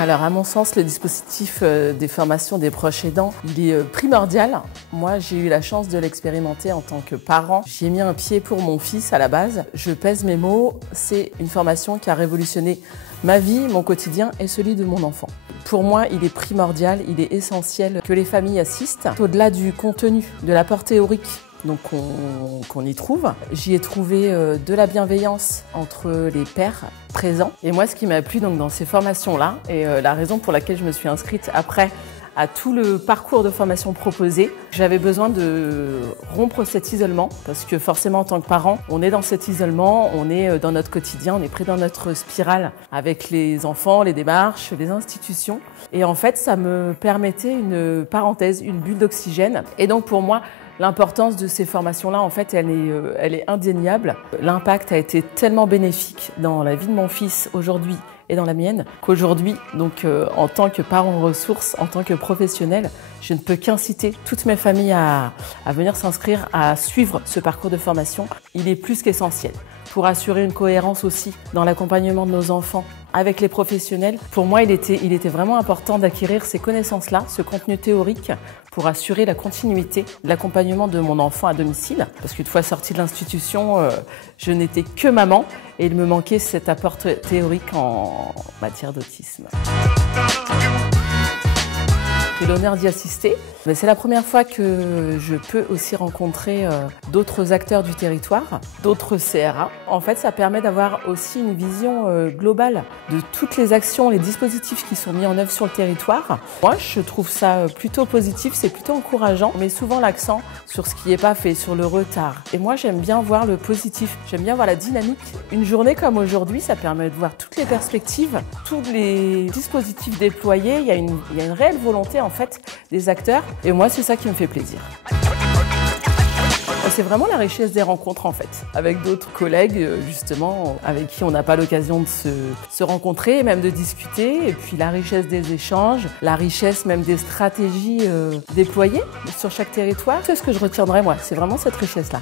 Alors, à mon sens, le dispositif des formations des proches aidants, il est primordial. Moi, j'ai eu la chance de l'expérimenter en tant que parent. J'y ai mis un pied pour mon fils à la base. Je pèse mes mots, c'est une formation qui a révolutionné ma vie, mon quotidien et celui de mon enfant. Pour moi, il est primordial, il est essentiel que les familles assistent. Au-delà du contenu, de l'apport théorique qu'on y trouve, j'y ai trouvé de la bienveillance entre les pères présents. Et moi, ce qui m'a plu dans ces formations-là, et la raison pour laquelle je me suis inscrite après à tout le parcours de formation proposé, j'avais besoin de rompre cet isolement, parce que forcément en tant que parent, on est dans cet isolement, on est dans notre quotidien, on est pris dans notre spirale avec les enfants, les démarches, les institutions. Et en fait, ça me permettait une parenthèse, une bulle d'oxygène. Et donc pour moi, l'importance de ces formations-là, en fait, elle est indéniable. L'impact a été tellement bénéfique dans la vie de mon fils aujourd'hui et dans la mienne, qu'aujourd'hui, donc en tant que parent ressource, en tant que professionnel, je ne peux qu'inciter toutes mes familles à venir s'inscrire, à suivre ce parcours de formation. Il est plus qu'essentiel pour assurer une cohérence aussi dans l'accompagnement de nos enfants avec les professionnels. Pour moi, il était vraiment important d'acquérir ces connaissances-là, ce contenu théorique, pour assurer la continuité de l'accompagnement de mon enfant à domicile. Parce qu'une fois sortie de l'institution, je n'étais que maman et il me manquait cet apport théorique en matière d'autisme. J'ai l'honneur d'y assister. C'est la première fois que je peux aussi rencontrer d'autres acteurs du territoire, d'autres CRA. En fait, ça permet d'avoir aussi une vision globale de toutes les actions, les dispositifs qui sont mis en œuvre sur le territoire. Moi, je trouve ça plutôt positif, c'est plutôt encourageant. On met souvent l'accent sur ce qui n'est pas fait, sur le retard. Et moi, j'aime bien voir le positif, j'aime bien voir la dynamique. Une journée comme aujourd'hui, ça permet de voir toutes les perspectives, tous les dispositifs déployés. Il y a une réelle volonté, en fait, des acteurs. Et moi, c'est ça qui me fait plaisir. C'est vraiment la richesse des rencontres, en fait, avec d'autres collègues, justement, avec qui on n'a pas l'occasion de se rencontrer, même de discuter. Et puis la richesse des échanges, la richesse même des stratégies déployées sur chaque territoire. C'est ce que je retiendrai, moi. C'est vraiment cette richesse-là.